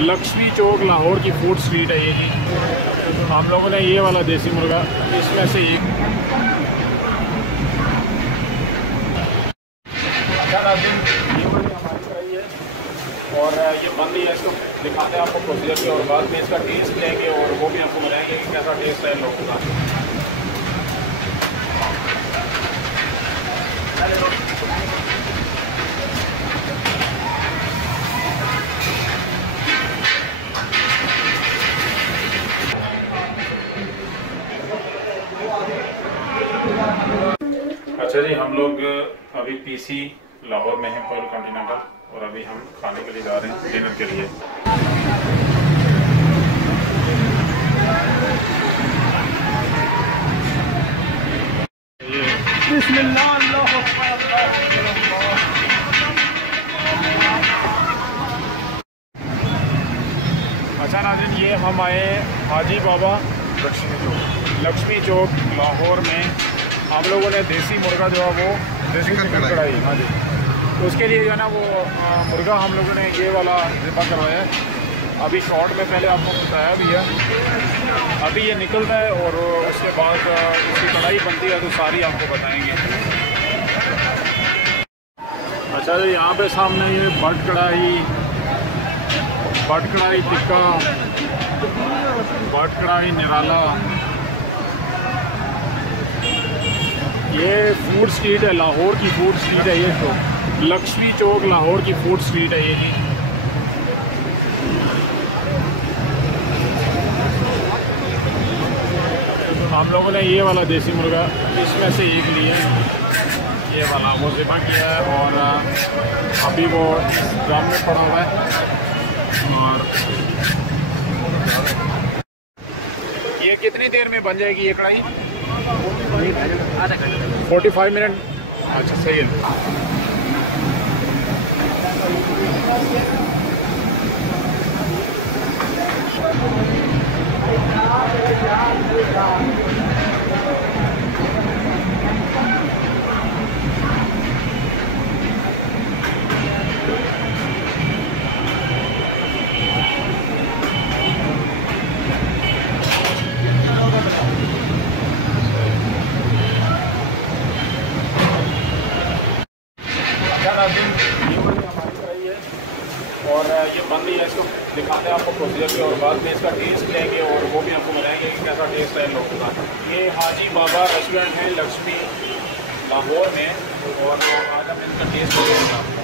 लक्ष्मी चौक लाहौर की food street है ये जी। हम लोगों ने ये वाला देसी मुर्गा इसमें से एक हमारी कढ़ाई है और ये बन रही है। इसको दिखाते हैं आपको प्रोसीजर के और बाद में इसका टेस्ट लेंगे और वो भी आपको बताएंगे कि कैसा टेस्ट है लोगों का। अच्छा जी, हम लोग अभी पीसी लाहौर में हैं पॉल कॉन्टिनेंटल और अभी हम खाने के लिए जा रहे हैं डिनर के लिए। अच्छा नाज़रीन, ये हम आए हाजी बाबा लक्ष्मी चौक लाहौर में। हम लोगों ने देसी मुर्गा जो है वो देसी चिकन कढ़ाई, हाँ जी, तो उसके लिए जो है ना वो मुर्गा हम लोगों ने ये वाला ज़िबा करवाया है। अभी शॉर्ट में पहले आपको बताया भी है। अभी ये निकलता है और उसके बाद उसकी कढ़ाई बनती है तो सारी आपको बताएंगे। अच्छा जी, यहाँ पे सामने ये बट कढ़ाई टिक्का, बट कढ़ाई निराला, ये फूड स्ट्रीट है, लाहौर की फूड स्ट्रीट है ये। तो लक्ष्मी चौक लाहौर की फूड स्ट्रीट है ये जी। हम लोगों ने ये वाला देसी मुर्गा इसमें से एक लिया, ये वाला वो ज़िबा किया है और अभी वो ड्रम में पड़ा हुआ है। और ये कितनी देर में बन जाएगी ये कढ़ाई? 45 मिनट। अच्छा, सही है। और ये बन रही है। इसको दिखाते हैं आपको प्रोसीजर के और बाद में इसका टेस्ट लेंगे और वो भी आपको बताएंगे कि कैसा टेस्ट है लोगों का। ये हाजी बाबा रेस्टोरेंट है लक्ष्मी लाहौर में और आज हम इसका टेस्ट लेंगे।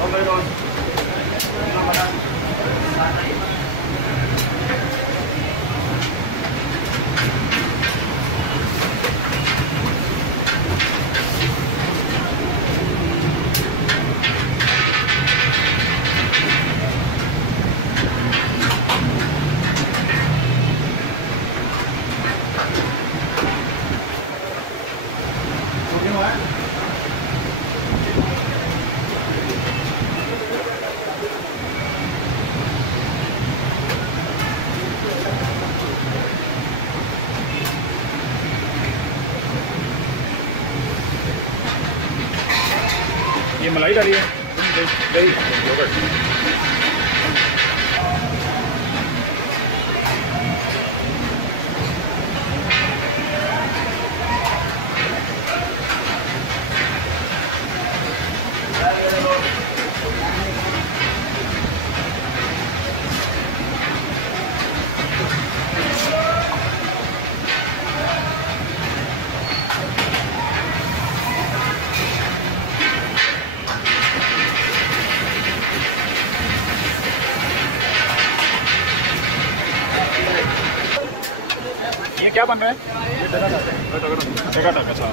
Oh my God. ये मलाई डाली है, दही योगर्ट। ये क्या बन रहा है? ये टका टका। अच्छा,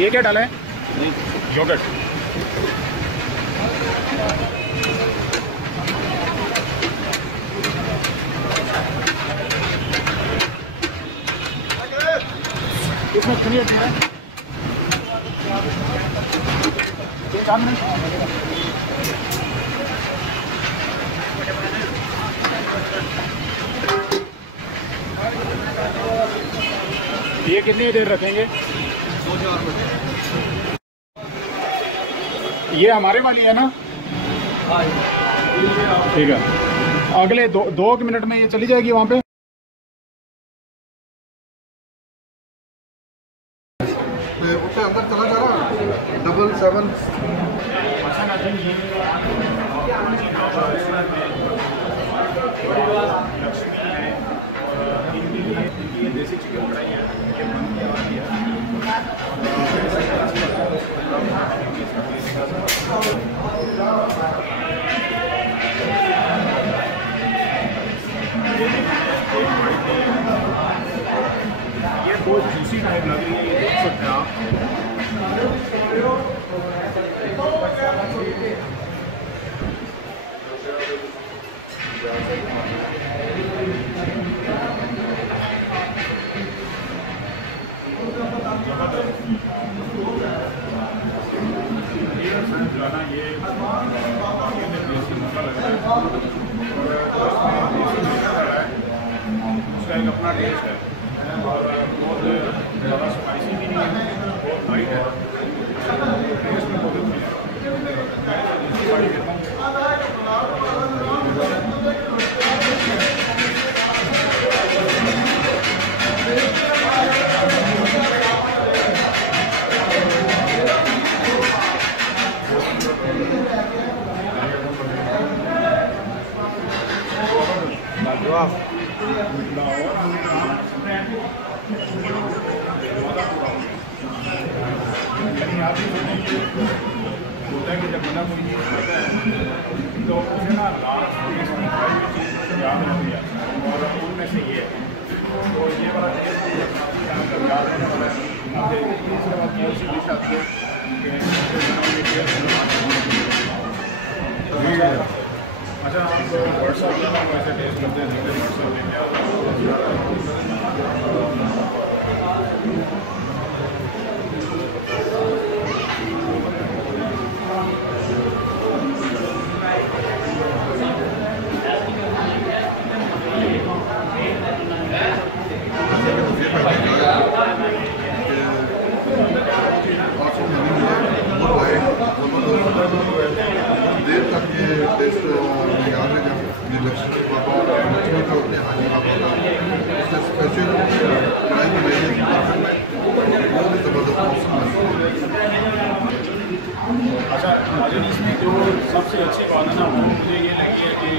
ये क्या डाला है? योगर्ट। इसमें खरीद है 4 मिनट। ये कितनी देर रखेंगे? ये हमारे वाली है ना? ठीक है, अगले 2 मिनट में ये चली जाएगी वहाँ पे। उससे अंदर चला जा रहा 777। देसी चिकन कढ़ाई है, ये बहुत जूसी टाइप लग रही है, ये देख सकते हैं आप। ये देसी मसाला लग रहा है, उसका एक अपना टेस्ट है और बहुत ज़्यादा स्पाइसी भी नहीं है, बहुत लाइट है, टेस्ट में बहुत होता है कि जब बंदा कोई चीज़ खाता है तो उसे ना लास्ट चीज़ याद रहती है, और उनमें से ये तो ये वाला याद रहने वाला है। दूसरे बात ये उसी डिश आपको अच्छा, आप व्हाट्सएप में हम ऐसे टेस्ट करते हैं, व्हाट्सएप में क्या देर तक ये टेस्ट याद है जब लक्ष्मी बाबा अच्छा राजन, इसमें जो सबसे अच्छी बात है ना वो मुझे ये लगी है कि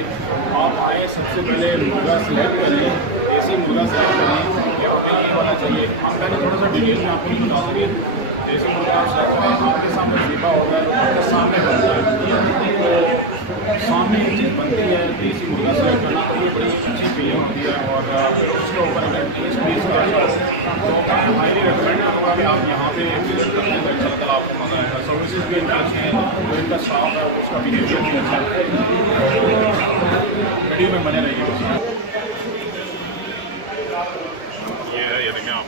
आप आए सबसे पहले मुर्गा सिलेक्ट करें, देसी मुर्गा सिलेक्ट करें, या हमें ये वाला चाहिए। हम पहले थोड़ा सा डिटेल में आपको बता देंगे। देसी मुर्गा आप सिलेक्ट करें, आपके सामने ज़िबा होगा, आपके सामने बनता है, तो सामने एक चीज़ बनती है देसी मुर्गा सिलेक्ट करना, तो ये बड़ी अच्छी चीज़ होती है। और फिर उसके ऊपर अगर टेस्ट पीस का तो मैं हाईली रिकमेंड करूँगा कि आप यहाँ पे विजिट करने में इंशाअल्लाह आपको मज़ा आएगा। सर्विसेज भी इनका अच्छे हैं, जो इनका स्टाफ है उसका भी नेचर भी अच्छा है। वीडियो में बने रहिए। ये है, ये देखें आप।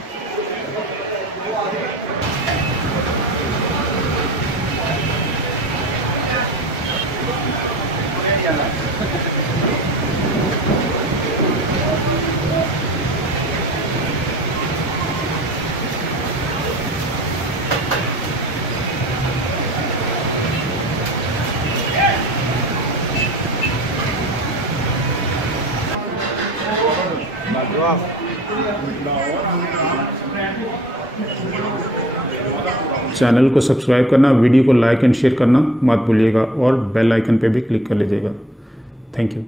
चैनल को सब्सक्राइब करना, वीडियो को लाइक एंड शेयर करना मत भूलिएगा और बेल आइकन पे भी क्लिक कर लीजिएगा। Thank you.